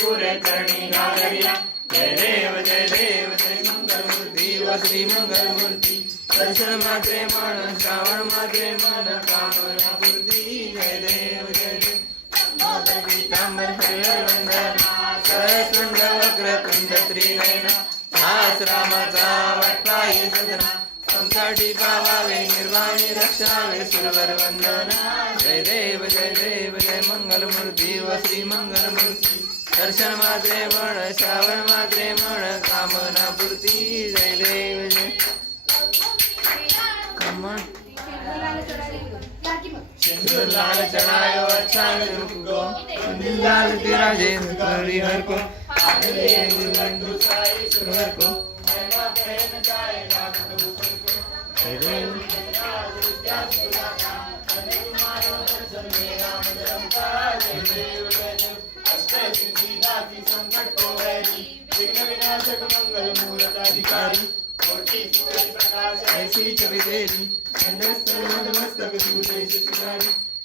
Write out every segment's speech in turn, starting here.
पुरे चरणी घालरिया जय देव जय मंगलमूर्ती व श्री मंगलमूर्ती दर्शन मात्रे मन श्रावण मात्रे मन कामना पूर्ती जय देव पीतांबर हरिवंदन सहस्रंग वक्रतुंड त्रिनयना हास रामाचा वाटपायी सदना संकटी पावावे निर्वाणी रक्षावे सुरवर वंदना जय देव जय मंगलमूर्ती व श्री मंगलमूर्ती दर्शन मात्रे मन श्रावण मात्रे मन कामना पूर्ती जय देव जय सिंदूर लाल चढ़ायो अच्छा रुको लाल तेरा जय हरि हर को हर को ऐसी छवि तेरी मस्तक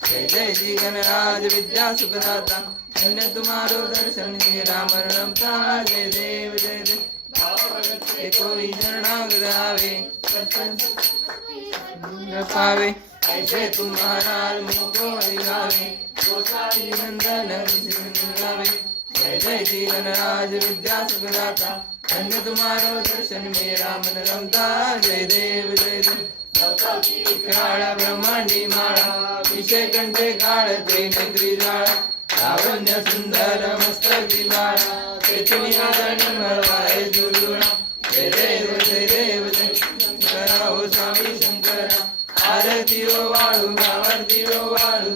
जय जय जी गणराज विद्या सुखदाता धन्य तुम्हारो दर्शन हे राम रमता जय देव कोई शरणागत आवे पावे ऐसे तुम्हारा मुझको गावे नंदन गावे जय जय जी गणराज विद्या सुखदाता धन्य तुम्हारो दर्शन में राम रमता जय देव काळा ब्रह्मांडी माळा विषय कंठे काढते नेत्रीजाळा लावण्य सुंदर मस्तकी बाळा तेथुनी आदरण मळवाय जुळुळा जय देव कराओ स्वामी शंकरा आरती ओ वाळू आरती ओ वाळू